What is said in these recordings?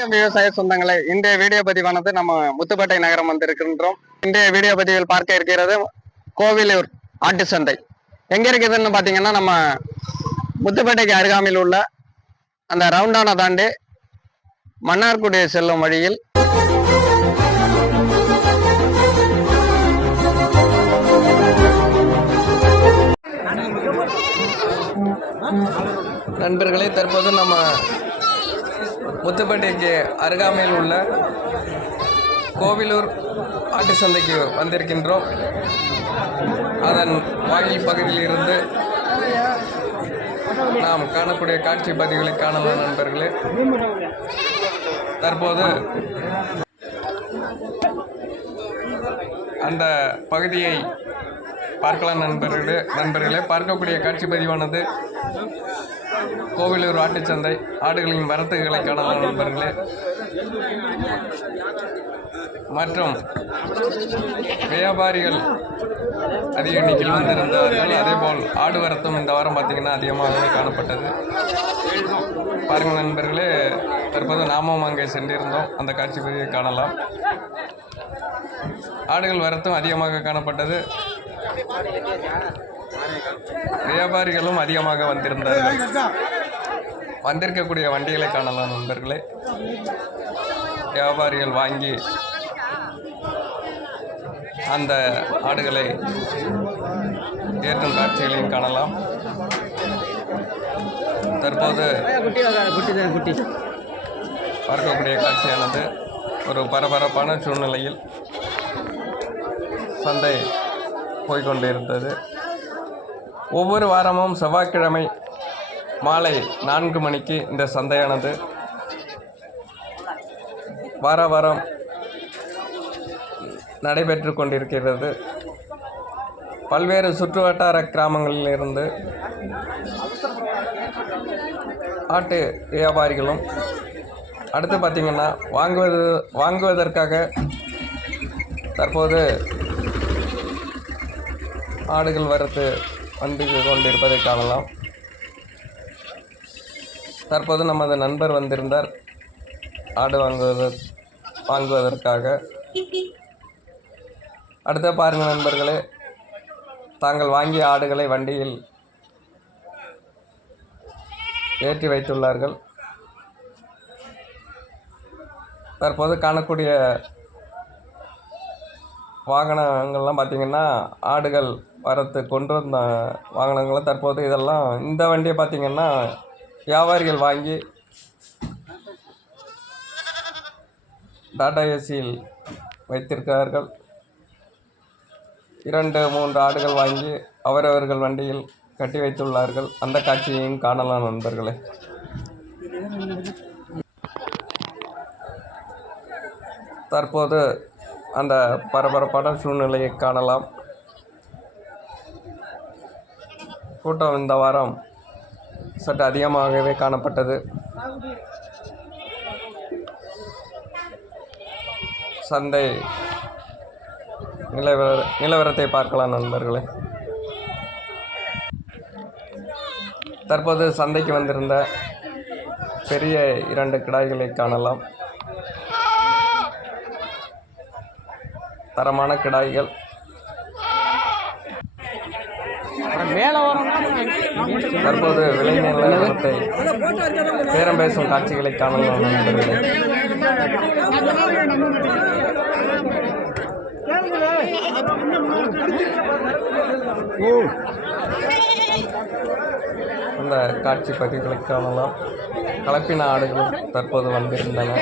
வணக்கம் விவசாய சொந்தங்களே. இன்றைய வீடியோ பதிவானது நம்ம முத்துப்பேட்டை நகரம் வந்திருக்கின்றோம். இன்றைய வீடியோ பதிவில் பார்க்க இருக்கிறது கோவிலூர் ஆட்டு சந்தை. எங்க இருக்குதுன்னு பாத்தீங்கன்னா நம்ம முத்துப்பேட்டைக்கு அருகாமையில் உள்ள அந்த ரவுண்டான தாண்டி மன்னார்குடி செல்லும் வழியில். நண்பர்களே தற்போது நம்ம முத்துப்பேட்டைக்கு அருகாமையில் உள்ள கோவிலூர் ஆட்டு சந்தைக்கு வந்திருக்கின்றோம். அதன் வாயில் பகுதியில் இருந்து நாம் காணக்கூடிய காட்சி பதிவுகளை காணலாம் நண்பர்களே. தற்போது அந்த பகுதியை பார்க்கலாம் நண்பர்களே நண்பர்களே. பார்க்கக்கூடிய காட்சி பதிவானது கோவிலூர் ஆட்டுச்சந்தை ஆடுகளின் வரத்துகளை காணலாம் நண்பர்களே. மற்றும் வியாபாரிகள் அதிக எண்ணிக்கையில் வந்திருந்தார்கள். அதேபோல் ஆடு வரத்தும் இந்த வாரம் பார்த்தீங்கன்னா அதிகமாகவே காணப்பட்டது. பாருங்கள் நண்பர்களே தற்போது நாமும் அங்கே சென்றிருந்தோம். அந்த காட்சி பதிவை காணலாம். ஆடுகள் வரத்தும் அதிகமாக காணப்பட்டது. வியாபாரிகளும் அதிகமாக வந்திருந்தார்கள். வந்திருக்கக்கூடிய வண்டிகளை காணலாம் நண்பர்களே. வியாபாரிகள் வாங்கி அந்த ஆடுகளை ஏற்றும் காட்சிகளையும் காணலாம். தற்போது குட்டி பார்க்கக்கூடிய காட்சியானது ஒரு பரபரப்பான சூழ்நிலையில் சந்தை போய்கொண்டிருந்தது. ஒவ்வொரு வாரமும் செவ்வாய்க்கிழமை மாலை நான்கு மணிக்கு இந்த சந்தையானது. வார வாரம் நடைபெற்று கொண்டிருக்கிறது. பல்வேறு சுற்றுவட்டார கிராமங்களிலிருந்து ஆட்டு வியாபாரிகளும் அடுத்து பார்த்திங்கன்னா வாங்குவது வாங்குவதற்காக தற்போது ஆடுகள் வரத்து வந்து கொண்டிருப்பதை காணலாம். தற்போது நமது நண்பர் வந்திருந்தார். ஆடு வாங்குவது வாங்குவதற்காக. அடுத்த பாருங்கள் நண்பர்களே. தாங்கள் வாங்கிய ஆடுகளை வண்டியில் ஏற்றி வைத்துள்ளார்கள். தற்போது காணக்கூடிய வாகனங்கள்லாம் பார்த்திங்கன்னா ஆடுகள் வரத்து கொண்டு வந்த வாகனங்கள்லாம் தற்போது இதெல்லாம் இந்த வண்டியை பார்த்திங்கன்னா வியாபாரிகள் வாங்கி டாடா ஏசியில் வைத்திருக்கிறார்கள். இரண்டு மூன்று ஆடுகள் வாங்கி அவரவர்கள் வண்டியில் கட்டி வைத்துள்ளார்கள். அந்த காட்சியையும் காணலாம் நண்பர்களே. தற்போது அந்த பரபரப்பான சூழ்நிலையை காணலாம். கூட்டம் இந்த வாரம் சற்று அதிகமாகவே காணப்பட்டது. சந்தை நிலவர நிலவரத்தை பார்க்கலாம் நண்பர்களே. தற்போது சந்தைக்கு வந்திருந்த பெரிய இரண்டு கிடாய்களை காணலாம். தரமான கிடாய்கள். மேலே வரோம்னா தற்போது விலை நிலவரத்தை பேரம் பேசும் காட்சிகளை காணலாம் நண்பர்களே. அந்த காட்சி பதிவுகளை காணலாம். கலப்பின ஆடுகளும் தற்போது வந்திருந்தன.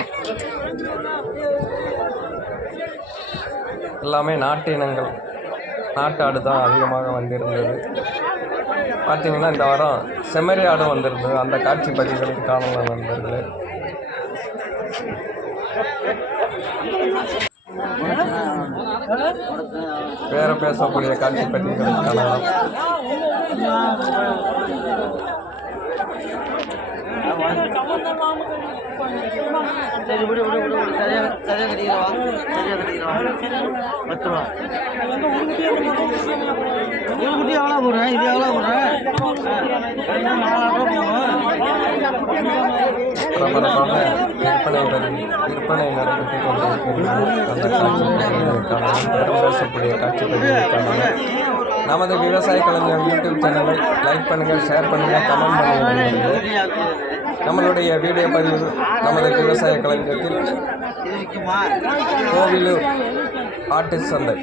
எல்லாமே நாட்டு இனங்கள் நாட்டு ஆடு தான் அதிகமாக வந்திருந்தது. பார்த்தீங்கன்னா இந்த வாரம் செம்மறி ஆடும் வந்திருந்தது. அந்த காட்சி பதிவுகளை காணலாம் நண்பர்களே. பேர பேசக்கூடிய காட்சி பதிவுகளை காணலாம். சரி விடு விடு விடு விடு சரியாக சரியாக கட்டிக்கிறவா சரியாக கட்டிக்கிறவா பத்து ரூபா ஒரு குட்டி எவ்வளோ போடுறேன் இது எவ்வளோ போடுறேன் நாலாயிரம் ரூபா பரபரப்பான விற்பனை விற்பனை நடைபெற்று கொண்டிருக்கிறது அந்த பெரும் பேசக்கூடிய நமது விவசாய கலைஞர் யூடியூப் சேனலை லைக் பண்ணுங்கள் ஷேர் பண்ணுங்கள் கமெண்ட் பண்ணுங்கள் நம்மளுடைய வீடியோ பதிவு நமது விவசாய கலைஞத்தில் கோவிலூர் ஆட்டு சந்தை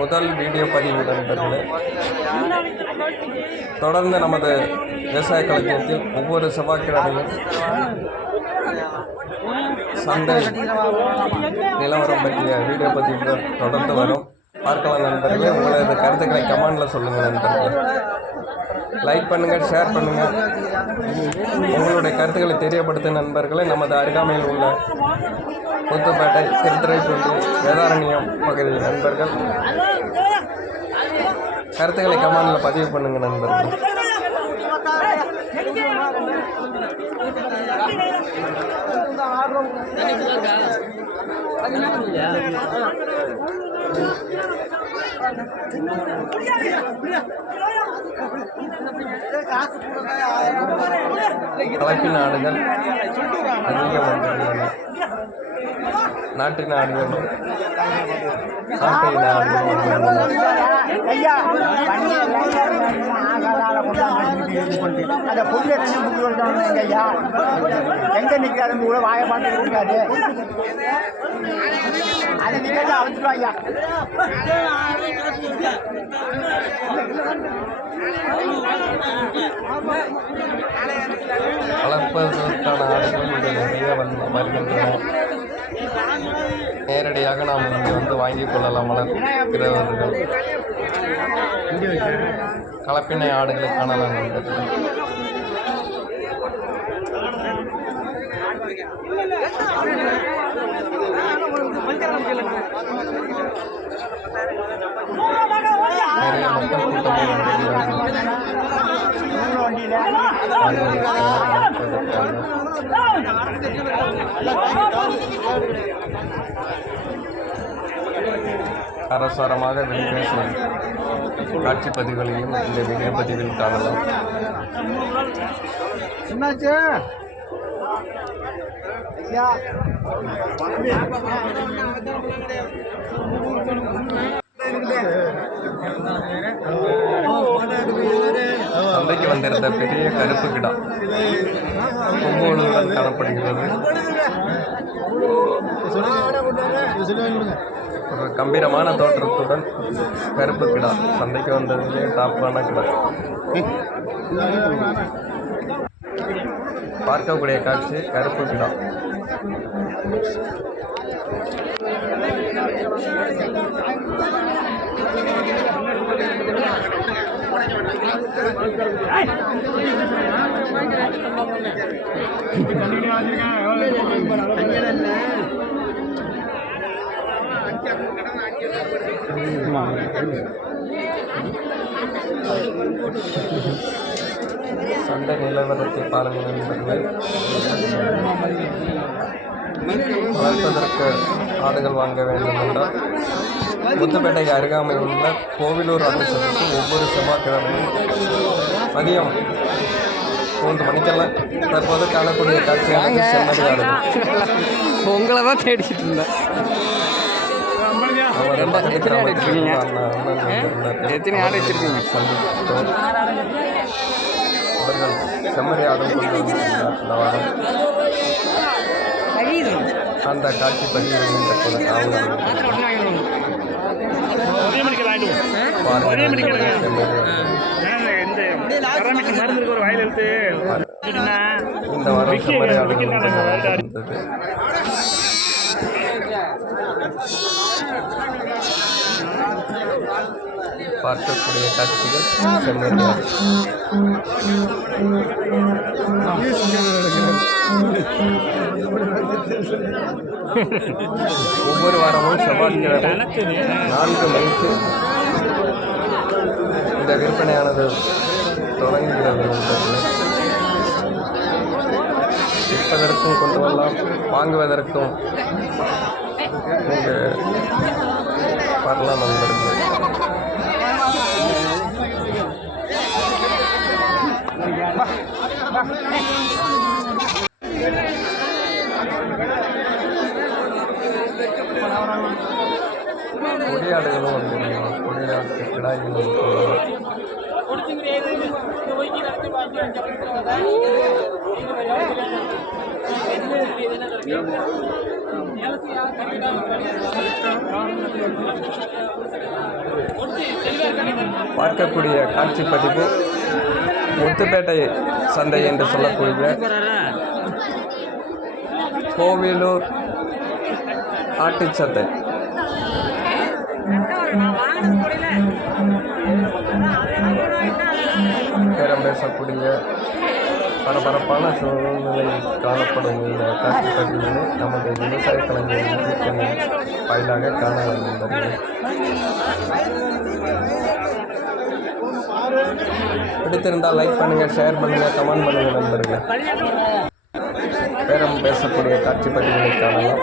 முதல் வீடியோ பதிவு நண்பர்களே. தொடர்ந்து நமது விவசாய கலைஞத்தில் ஒவ்வொரு செவ்வாய்க்கிழமையும் சந்தை நிலவரம் பற்றிய வீடியோ பதிவுகள் தொடர்ந்து வரும். பார்க்கலாம் நண்பர்களே. உங்களது கருத்துக்களை கமெண்டில் சொல்லுங்கள் நண்பர்களே. லைக் பண்ணுங்கள் ஷேர் பண்ணுங்கள் உங்களுடைய கருத்துக்களை தெரியப்படுத்தும் நண்பர்களே நமது அருகாமையில் உள்ள புத்துப்பேட்டை திருத்துறைப்பூண்டி வேதாரண்யம் பகுதி நண்பர்கள். கருத்துக்களை கமெண்டில் பதிவு பண்ணுங்கள் நண்பர்கள். கலப்பின ஆடுகள் அதிகம் வந்துள்ளன நாட்டின் ஆடுகளும் நாட்டை ஆடுகளும் வந்துள்ளன ஐயா அந்த புள்ளி ரெண்டு புள்ளி சொல்றாங்க ஐயா? எங்க கூட வாய பார்த்து அது நிக்கிறது அழைச்சிடும் ஐயா. ஆடுகள் இங்கே நிறைய வந்து வருகின்றன. நேரடியாக நாம் இங்கே வந்து வாங்கிக் கொள்ளலாம் வளர்க்கிறவர்கள். கலப்பினை ஆடுகளை காணலாம் நண்பர்களே நிறைய மக்கள் அரசாரமாக வெளிப்பேசும் காட்சி பதிவுகளையும் இந்த வீடியோ பதிவில் காணலாம். என்னாச்சு? சந்தைக்கு வந்திருந்த பெரிய கருப்பு கிடா கொம்போலுடன் காணப்படுகிறது ஒரு கம்பீரமான தோற்றத்துடன் கருப்பு கிடா. சந்தைக்கு வந்ததிலே டாப்பான கிடா. பார்க்கக்கூடிய காட்சி கருப்பு கிடா. சந்தை நிலவரத்தை பாருங்கள் நண்பர்களே வளர்ப்பதற்கு ஆடுகள் வாங்க வேண்டும் என்றால் முத்துப்பேட்டைக்கு அருகாமையில் உள்ள கோவிலூர் ஆட்டு சந்தைக்கு ஒவ்வொரு செவ்வாய்க்கிழமையும் மதியம் மூன்று மணிக்கெல்லாம் தற்போது காணக்கூடிய காட்சியானது செம்மறி ஆடுகள். உங்களை தான் தேடிட்டு இருந்தேன். அண்ணா அண்ணன் வந்திருந்தார்கள். எத்தனை ஆடு வச்சிருக்கீங்க? செம்மறி ஆடும் அந்த காட்சி ஆடு. இந்த வாரம் செம்மறி இருந்தது பார்க்கக்கூடிய காட்சிகள் ஒவ்வொரு வாரமும் செவ்வாய்க்கிழமை நான்கு மணிக்கு இந்த விற்பனையானது தொடங்குகிறது. விற்பதற்கும் கொண்டு வரலாம் வாங்குவதற்கும். இங்கு வரலாம் நண்பர்களே கொடியாடுகளும் வந்து கொடியாட்டு கிடாய்களும் பார்க்கக்கூடிய காட்சி பதிவு முத்துப்பேட்டை சந்தை என்று சொல்லக்கூடிய கோவிலூர் ஆட்டுச்சந்தை. பேசக்கூடிய பரபரப்பான சூழ்நிலை காணப்படும் இந்த காட்சி பதிவினை நமது விவசாய கலைஞர்கள் வாயிலாக காண நண்பர்களே பிடித்திருந்தால் லைக் பண்ணுங்கள் ஷேர் பண்ணுங்கள் கமெண்ட் பண்ணுங்கள் நண்பர்களே. பேரம் பேசக்கூடிய காட்சி பதிவுகளை காணலாம்.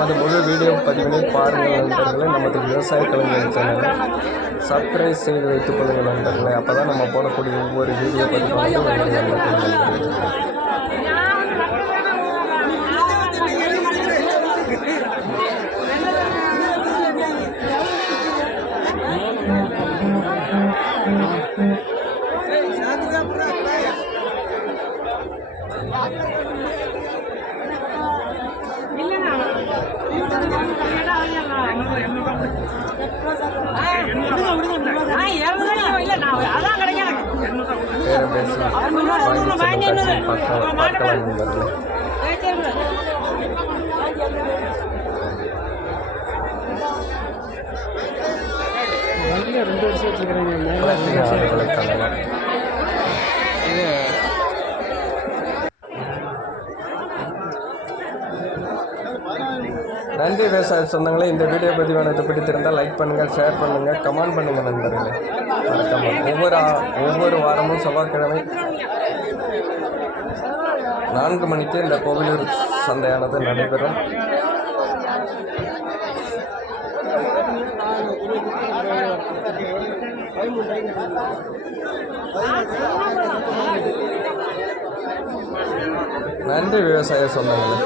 நமது முழு வீடியோ பதிவினை பாருங்கள் நண்பர்களே நமது விவசாய கலைஞர் சேனலை சப்ஸ்கிரைப் செய்து வைத்துக் கொள்ளுங்கள் நண்பர்களே அப்போ தான் நம்ம போடக்கூடிய ஒவ்வொரு வீடியோ பதிவானது உங்களை you நண்பர்களே பேரம் பேசி வாங்கி செல்லும் காட்சியை பார்க்க பார்க்கலாம் நண்பர்களே வளர்த்தின ஆடுகளை காணலாம் நன்றி விவசாய சொந்தங்களே இந்த வீடியோ பதிவானது பிடித்திருந்தால் லைக் பண்ணுங்கள் ஷேர் பண்ணுங்கள் கமெண்ட் பண்ணுங்கள் நண்பர்களே. வணக்கம் ஒவ்வொரு ஒவ்வொரு வாரமும் செவ்வாய்க்கிழமை நான்கு மணிக்கு இந்த கோவிலூர் சந்தையானது நடைபெறும். நன்றி விவசாய சொந்தங்களே.